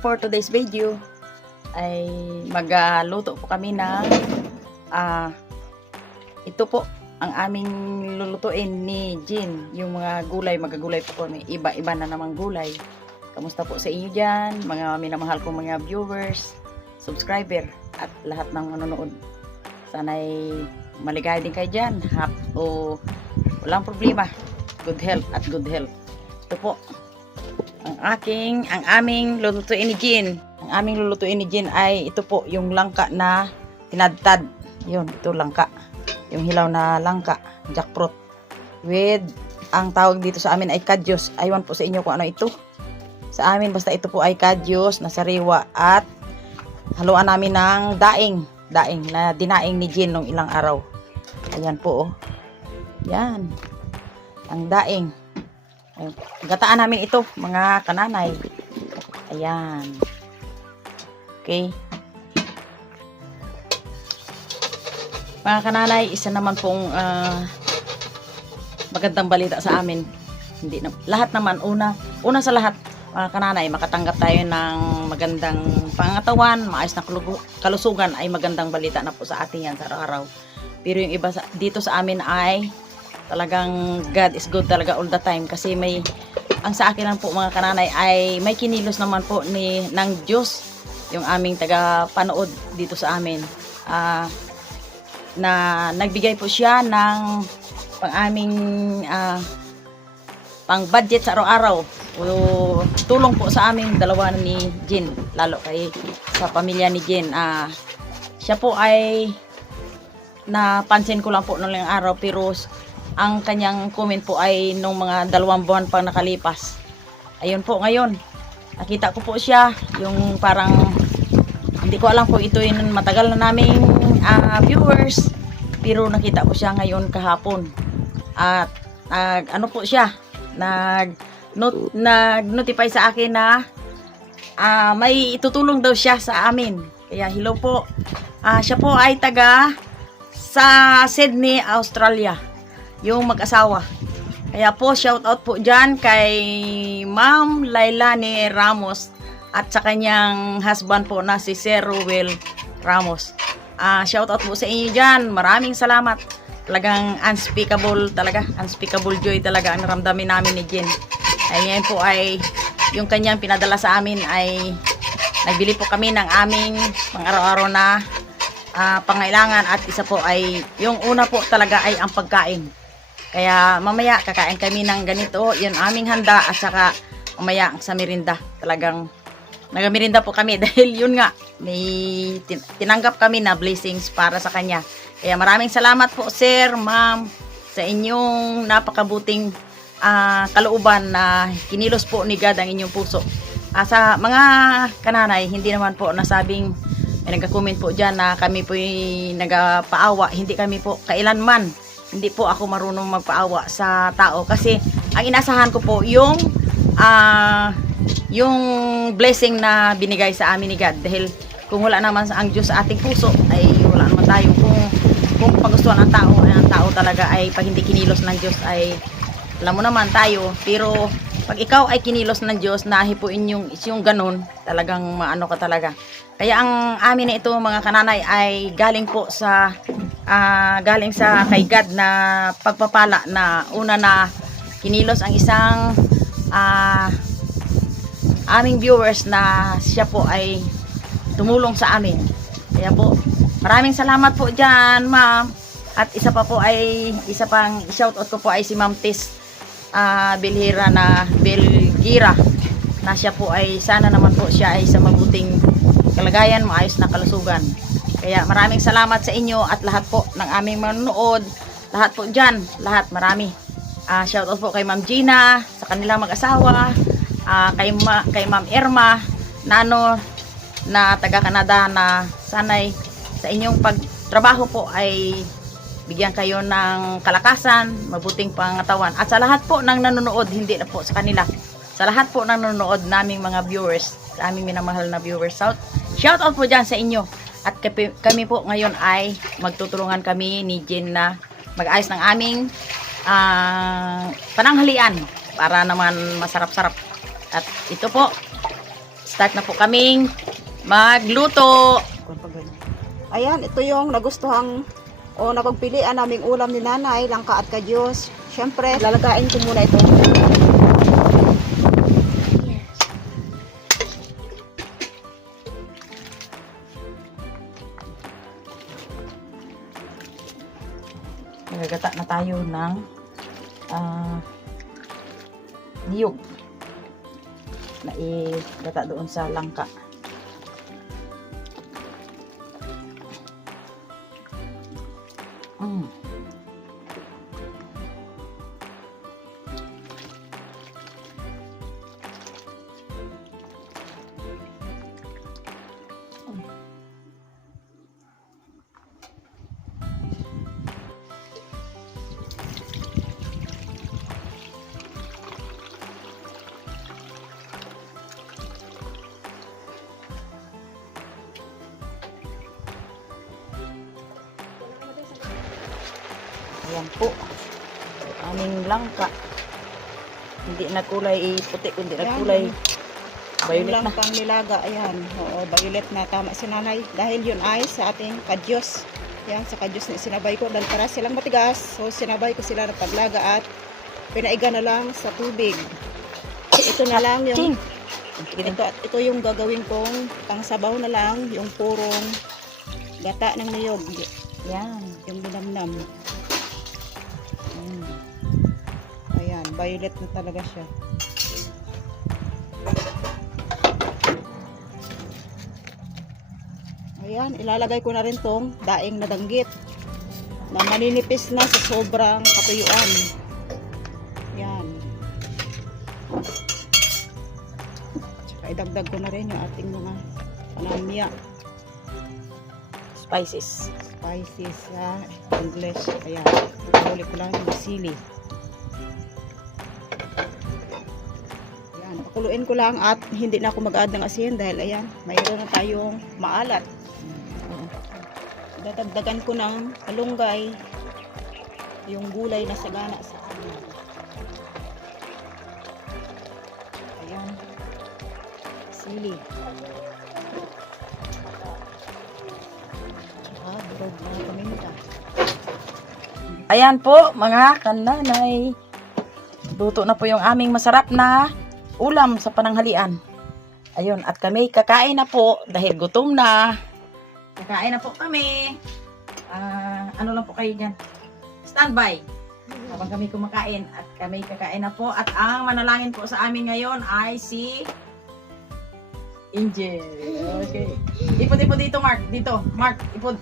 for today's video ay magluto po kami ng ah ito po ang aming lulutuin ni Jean. Yung mga gulay, magagulay po kami. Iba-iba na namang gulay. Kamusta po sa inyo dyan? Mga minamahal kong mga viewers, subscriber, at lahat ng manonood. Sana'y maligaya din kayo dyan. Hap, o walang problema. Good health at good health. Ito po. Ang aking, ang aming lulutuin ni Jean. Ang aming lulutuin ni Jean ay ito po, yung langka na tinadtad. Yun, ito langka. Yung hilaw na langka, jackfruit. With, ang tawag dito sa amin ay kadyos. Aywan po sa inyo kung ano ito. Sa amin, basta ito po ay kadyos na sariwa at haluan namin ng daing. Daing na dinaing ni Jean nung ilang araw. Ayan po, oh. Yan. Ang daing. Ayun. Gataan namin ito, mga kananay. Ayan. Okay. Mga kananay, isa naman pong ah, magandang balita sa amin. Hindi na, lahat naman, una, una sa lahat, mga kananay, makatanggap tayo ng magandang pangatawan, maayos na kalusugan ay magandang balita na po sa atin yan sa araw-araw. Pero yung iba sa, dito sa amin ay talagang God is good talaga all the time kasi may ang sa akin lang po mga kananay ay may kinilos naman po ni ng Diyos yung aming taga panood dito sa amin. Ah na nagbigay po siya ng pang aming ah, pang budget sa araw-araw. O, tulong po sa amin dalawa ni Jin, lalo kay sa pamilya ni Jin. Ah, siya po ay napansin ko lang po noong araw pero ang kanyang comment po ay nung mga dalawang buwan pang nakalipas. Ayun po ngayon. Nakita ko po siya yung parang hindi ko alam kung ito yung matagal na naming ah, viewers pero nakita ko siya ngayon kahapon at nag ano po siya nag not, nag-notify sa akin na ah, may itutulong daw siya sa amin kaya hello po Ah, siya po ay taga sa Sydney, Australia yung mag-asawa kaya po shout out po dyan kay Ma'am Lailani Ramos at sa kanyang husband po na si Sir Ruel Ramos. Ah, shout out po sa inyo diyan. Maraming salamat. Talagang unspeakable talaga. Unspeakable joy talaga ang naramdamin namin ni Jen. Ay po ay yung kanyang pinadala sa amin ay nagbili po kami ng aming pang araw-araw na ah, pangailangan at isa po ay yung una po talaga ay ang pagkain. Kaya mamaya kakain kami ng ganito, yun aming handa at saka mamaya sa merinda. Talagang nagamirinda po kami dahil yun nga, may tin- tinanggap kami na blessings para sa kanya. Kaya maraming salamat po sir, ma'am, sa inyong napakabuting ah, kalooban na kinilos po ni God ang inyong puso. Ah, sa mga kananay, hindi naman po nasabing may nagka-comment po dyan na kami po nagpaawa. Hindi kami po kailanman. Hindi po ako marunong magpaawa sa tao kasi ang inasahan ko po yung ah yung blessing na binigay sa amin ni God. Dahil kung wala naman ang Diyos sa ating puso ay wala naman tayo. Kung kung pagustuhan ng tao ang tao talaga ay pag hindi kinilos ng Diyos ay alam mo naman tayo. Pero pag ikaw ay kinilos ng Diyos nahipuin yung yung ganun talagang maano ka talaga kaya ang amin na ito mga kananay ay galing po sa ah, galing sa kay God na pagpapala na una na kinilos ang isang ah, aming viewers na siya po ay tumulong sa amin. Kaya po, maraming salamat po dyan, ma'am. At isa pa po ay, isa pang shoutout ko po ay si Ma'am Tis ah, Belhira na Belgira na siya po ay sana naman po siya ay sa mabuting kalagayan, maayos na kalusugan. Kaya maraming salamat sa inyo at lahat po ng aming manonood. Lahat po dyan, lahat marami. Ah, shoutout po kay Ma'am Gina, sa kanilang mag-asawa, ah, kay, Ma- kay Ma'am Irma, Nano, na taga Canada na sanay sa inyong pagtrabaho po ay bigyan kayo ng kalakasan, mabuting pangatawan. At sa lahat po ng nanonood, hindi na po sa kanila. Sa lahat po ng nanonood naming mga viewers, aming minamahal na viewers out, shout out po dyan sa inyo. At kami po ngayon ay magtutulungan kami ni Jen na mag-ayos ng aming ah, pananghalian para naman masarap-sarap. At ito po, start na po kaming magluto. Ayan, ito yung nagustuhang o napagpilian naming ulam ni nanay, langka at kadyos. Siyempre, lalagain ko muna ito. Nagagata na tayo ng ah niyog na igata doon sa langka. Ayan po. Aming langka. Hindi na kulay puti, kundi na Ayan. kulay violet na. langkang nilaga, ayan. Oo, violet na. Tama si nanay. Dahil yun ay sa ating kadyos. Yan, sa kadyos na sinabay ko. Dahil para silang matigas. So, sinabay ko sila ng paglaga at pinaiga na lang sa tubig. Ito na lang yung Ito, ito yung gagawin kong pangsabaw na lang, yung purong gata ng niyog, Yan. yung binamnam. Mm. Ayan, violet na talaga siya. Ayan, ilalagay ko na rin tong daing na danggit na maninipis na sa sobrang katuyuan. Ayan. Tsaka idagdag ko na rin yung ating mga panamya, Spices. Spices, ha, English. Ayan, huli ko lang yung sili. Ayan, pakuluin ko lang at hindi na ako mag-add ng asin dahil ayan, mayroon na tayong maalat. Dadagdagan ko ng kalunggay yung gulay na sagana sa amin. Ayan. Sili. Ah, Ayan po, mga kananay. Luto na po yung aming masarap na ulam sa pananghalian. Ayun, at kami kakain na po dahil gutom na. Kakain na po kami. Ah, ano lang po kayo dyan? Standby. Habang kami kumakain at kami kakain na po. At ang manalangin po sa amin ngayon ay si Angel. Okay. Ipod, ipod dito, Mark. Dito, Mark, ipod.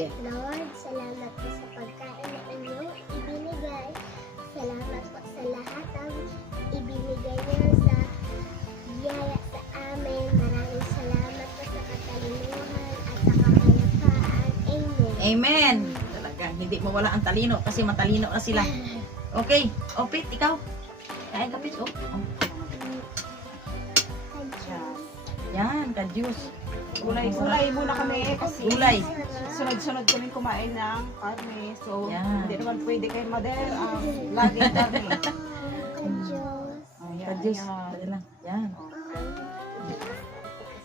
Sige. Lord, salamat po sa pagkain na inyong ibinigay. Salamat po sa lahat ang ibinigay niyo sa biyaya sa amin. Maraming salamat po sa katalinuhan at sa kapayapaan. Amen. Amen. Talaga, hindi mawala ang talino kasi matalino na sila. Okay. O, Pit, ikaw. Kain ka, Pit. Oh. oh. Yan, ka-juice. Gulay, gulay muna kami kasi Gulay. sunod-sunod kami kumain ng karne. So, Yan. hindi naman pwede kay Mother ang laging karne. Ayan, Ka-juice. ayan. Dali lang. Yan.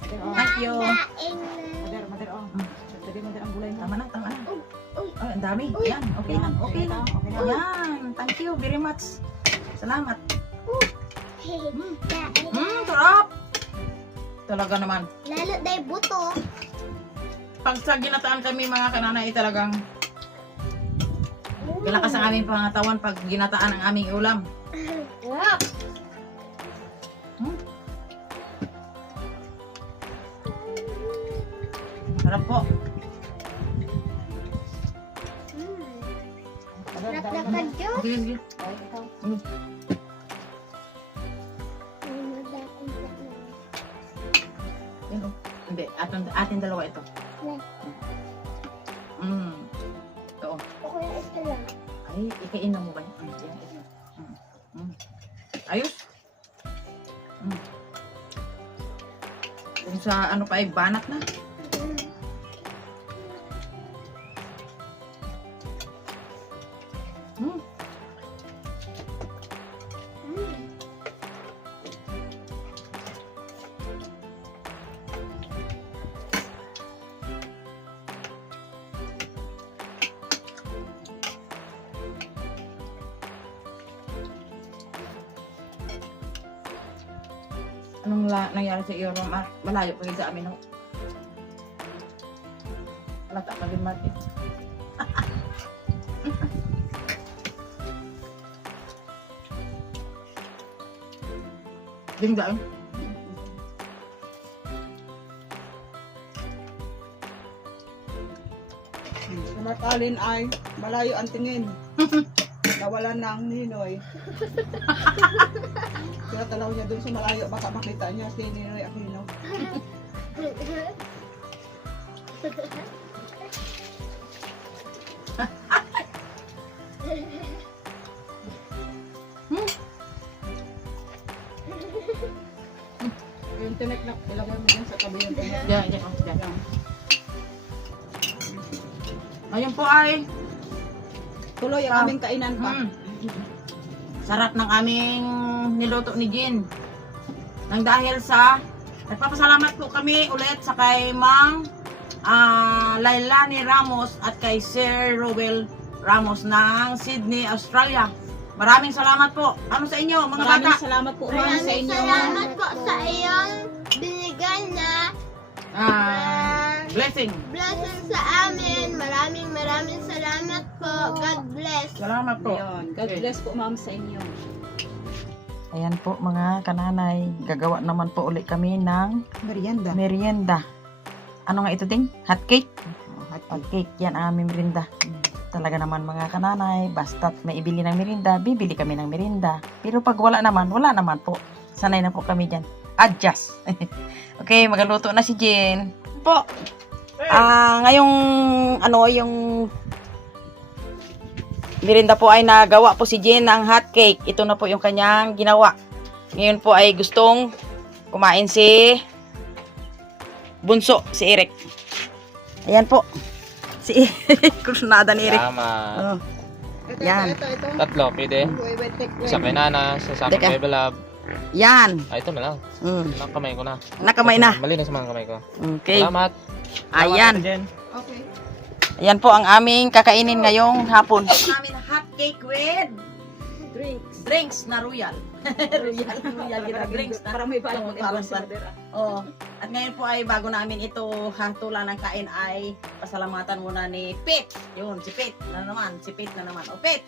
Mother, oh. Thank you. Mother, Mother, oh. Mm. Dali, Mother, ang gulay mo. Tama na, tama na. Oh, ang dami. Yan, okay lang. Okay lang. Okay lang. Yan. Thank you very much. Salamat. Mm. Mm, sarap. Talaga naman. Lalo dahil buto. Pag sa ginataan kami mga kananay talagang Galakas ang aming pangatawan pag ginataan ang aming ulam. Wow. Sarap po. Mm. Mother, Sarap dahil na naman. ka-Diyos. Sige, sige. Yan, oh. Hindi, atin, atin dalawa ito. Mm. Ito. oh. Ako yung ito lang. Ay, ikainan mo ba yan? Mm, yan, ito. Mm. Mm. Ayos. Mm. Kung sa ano pa ay banat na. Anong la, nangyari sa iyo, Roma? Malayo pa yun sa amin, no? Wala ka din, Martin. Ding daan. Sumatalin ay malayo ang tingin. Nawalan na ang ninoy. Kaya talaw niya dun sa malayo, baka makita niya si Ninoy Aquino. Yung tinik na ilagay mo dun sa tabi yung tinik. Yan, yan, oh, yan. Ayun po ay Tuloy ang aming kainan pa. Mm. Sarap ng aming niluto ni Jin. Nang dahil sa nagpapasalamat po kami ulit sa kay Mang ah, Lailani Ramos at kay Sir Rowell Ramos ng Sydney, Australia. Maraming salamat po. Ano sa inyo, mga Maraming bata? salamat po sa Maraming inyo. salamat po sa iyong binigay na Ah, blessing. blessing sa amin. Maraming maraming salamat po. God bless. Salamat po. Yun. God bless po ma'am sa inyo. Ayan po mga kananay, gagawa naman po ulit kami ng Merienda. merienda. Ano nga ito ding? Hot cake? Hot cake, yan ang aming merienda. Talaga naman mga kananay, basta't may ibili ng merienda, bibili kami ng merienda. Pero pag wala naman, wala naman po. Sanay na po kami dyan. Adjust. okay, magaluto na si Jen. Po. Ah, ngayong ano, yung merienda po ay nagawa po si Jen ng hot cake. Ito na po yung kanyang ginawa. Ngayon po ay gustong kumain si bunso, si Eric. Ayan po. Si Eric. Kursunada ni Eric. Salamat. Oh. Ito, Yan. ito, ito, ito. Tatlo, pwede. Isa kay Nana, isa sa akin kay Belab. Yan. Ah, ito na lang. Mm. Nakamay ko na. Nakamay na. Malinis mga kamay ko. Okay. Salamat. Ayan. Salamat, Jen. Okay. Ayan po ang aming kakainin ngayong hapon. Namin hot cake with Drinks. drinks na royal. royal, royal kita drinks na. Para may mag parang sa. Oo. At ngayon po ay bago namin ito hatulan ng kain ay pasalamatan muna ni Pete. Yun, si Pete na naman. Si Pete na naman. O Pete,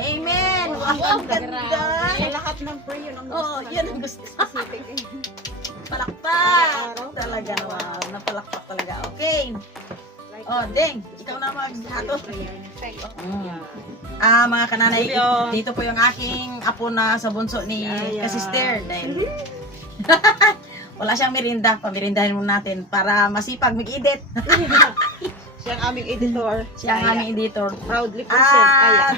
Amen. Amen! Wow, ang ganda! Sa lahat ng prayer yun ang Oo, gusto. yan ang gusto. Specific eh. Palakpak! Talaga naman. Napalakpak talaga. Okay. Oh. Ding, ikaw na maghato. Mm. Ah, mga kananay, dito po yung aking apo na sa bunso ni kasister. Dahil wala siyang merinda. Pamirindahin mo natin para masipag mag-edit. Siya ang aming editor. Siya ang aming editor. Proudly present. Ah,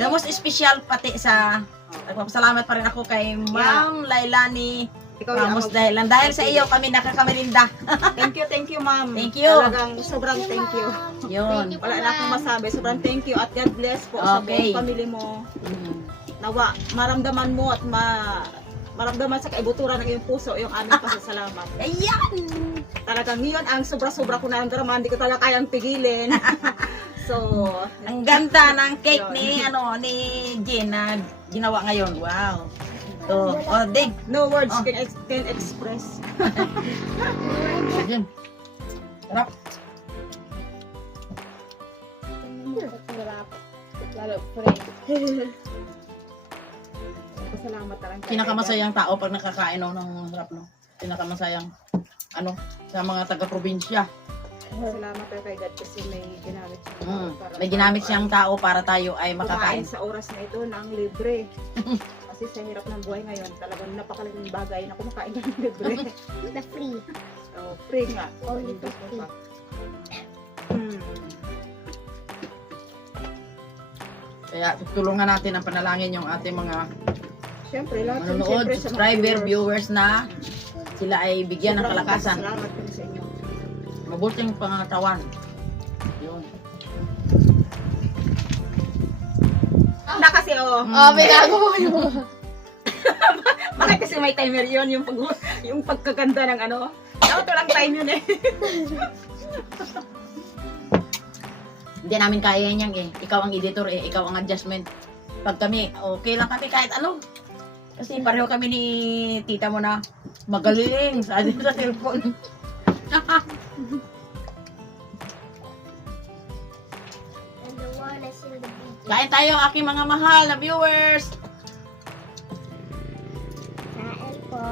the most special pati sa nagpapasalamat pa rin ako kay Ma'am Lailani Ikaw yung Ramos dahil dahil sa iyo kami nakakamirinda. Thank you, thank you, ma'am. Thank you. Talagang sobrang thank you. Yun. Wala na akong masabi. Sobrang thank you at God bless po sa Okay. buong pamilya mo. Mm. Nawa, maramdaman mo at ma maramdaman sa kaibuturan ng iyong puso yung aming pasasalamat. Ayan! Talagang yun ang sobra-sobra ko naramdaman. Hindi ko talaga kayang pigilin. so, Ang ganda ng cake ni ano ni Jen na ginawa ngayon. Wow. To, oh, ding. no words Oh. can, ex- can express. Ayun. Sarap. Lalo, pray. Pasalamat talaga. Pinakamasayang tao pag nakakain no, ng sarap no. Pinakamasayang ano sa mga taga-probinsya. Salamat talaga kay God kasi may ginamit siya. Mm. para- May ginamit siyang tao para tayo ay kumain makakain. sa oras na ito ng libre. Kasi sa hirap ng buhay ngayon, talagang napakalaking bagay na kumakain ka ng libre. The free. so, free nga. Only for free. Hmm. Kaya tulungan natin ang panalangin yung ating mga Siyempre, lahat yun, manonood, siyempre, subscriber, viewers na sila ay bigyan ng kalakasan. Salamat po sa inyo. Mabuting pangatawan. Yun. Na kasi oh. Oh, may nagawa mo. Bakit kasi may timer yun yung pag yung pagkaganda ng ano? Dapat walang time yun eh. Hindi namin kaya yan eh. Ikaw ang editor eh. Ikaw ang adjustment. Pag kami, okay lang kami kahit ano. Kasi pareho kami ni tita mo na magaling sa, sa cellphone. And the one is in the beach. Kain tayo aking mga mahal na viewers. Kain po.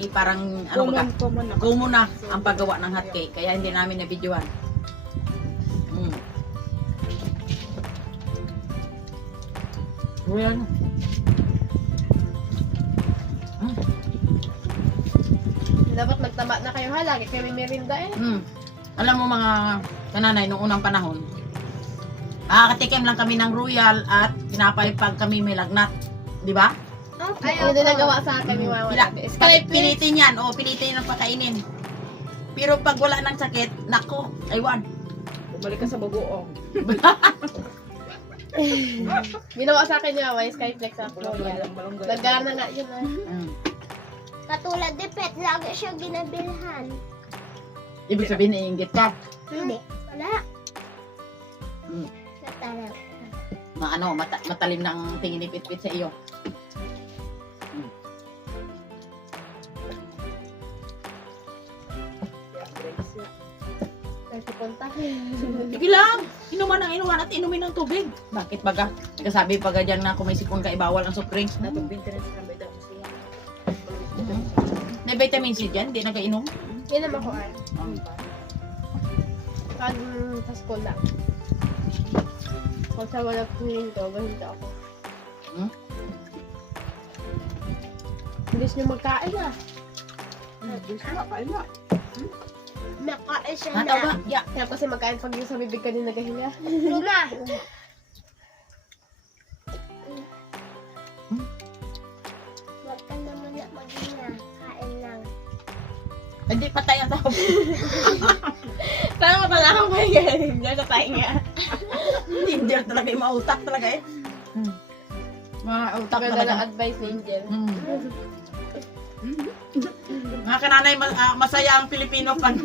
Di parang ano ba Common, common na. Ang paggawa ng hot cake. Kaya hindi namin na-videoan. Ayan. Dapat magtama na kayo ha. Lagi kayo may merinda eh. Mm. Alam mo mga kananay, nung unang panahon, ah, katikim lang kami ng royal at pinapay pag kami may lagnat. Di ba? Ay, hindi nagawa sa akin Pila, dati. pili- pilitin yan. O, pilitin ang pakainin. Pero pag wala ng sakit, nako, aywan. Bumalik ka sa bagoong. Ginawa sa akin ni Mama yung Skyflex sa Royal. Malunggay. Nagana nga yun ah. Mm. Katulad ni Pet, lagi siya ginabilhan. Ibig sabihin, iinggit ka. Hindi. Wala. Mm. Natarap. Ma, ano, mata- matalim ng tingin ni Pitpit sa iyo. Nagsipunta. Sige lang, inuman ang inuman at inumin ng tubig. Bakit baga? Kasabi pag dyan na kung may sipon ka, ibawal ang soft drinks. Maintenance ka ba daw siya? May vitamin C dyan, di nagainom. Yan naman ko ay. Pag mm, sa school lang. Kung sa wala piling to, ganito ako. Hmm? Bilis nyo magkain ah. Nakain siya Nataw ba? na. Ya. Kaya kasi magkain pag yung sa bibig ka din nagahinga. Luma. Huwag ka naman na maghinga. Kain lang. Hindi patay ang tao. Tama pala ako may galing dyan sa pahinga. Hindi talaga yung mautak talaga eh. Hmm. Mga utak Ganda talaga. ng advice ni Angel. Hmm. Mga kananay, ma- ah, masaya ang Pilipino pag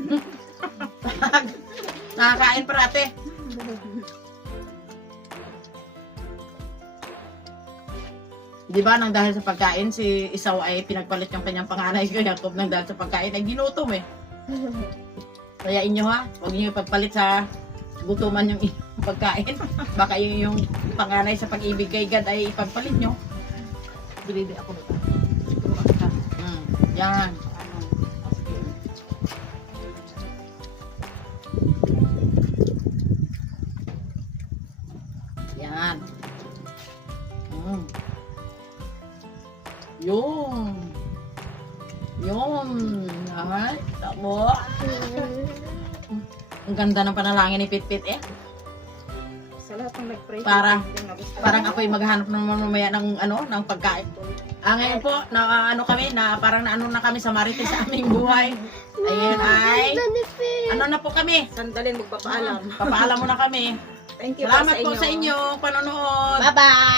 nakakain parate. Di ba nang dahil sa pagkain, si Isaw ay pinagpalit yung kanyang panganay kay Jacob nang dahil sa pagkain ay ginutom eh. Kaya inyo ha, huwag niyo ipagpalit sa gutuman yung inyong pagkain. Baka yung, yung panganay sa pag-ibig kay God ay ipagpalit nyo. Bilili ako nito. Mm. Yan. Yun. Yun. Ay, tamo. Ang ganda ng panalangin ni Pitpit eh. Sa lahat ng nag-pray. Para-. Parang ako'y maghahanap naman mamaya ng ano, ng pagkain. Ah, ngayon po, na ano kami, na parang naano na kami sa marites sa aming buhay. Ayun ay, ano na po kami? Sandalin, magpapaalam. Papaalam mo na kami. Thank you Salamat po po sa inyo, panonood. Bye-bye!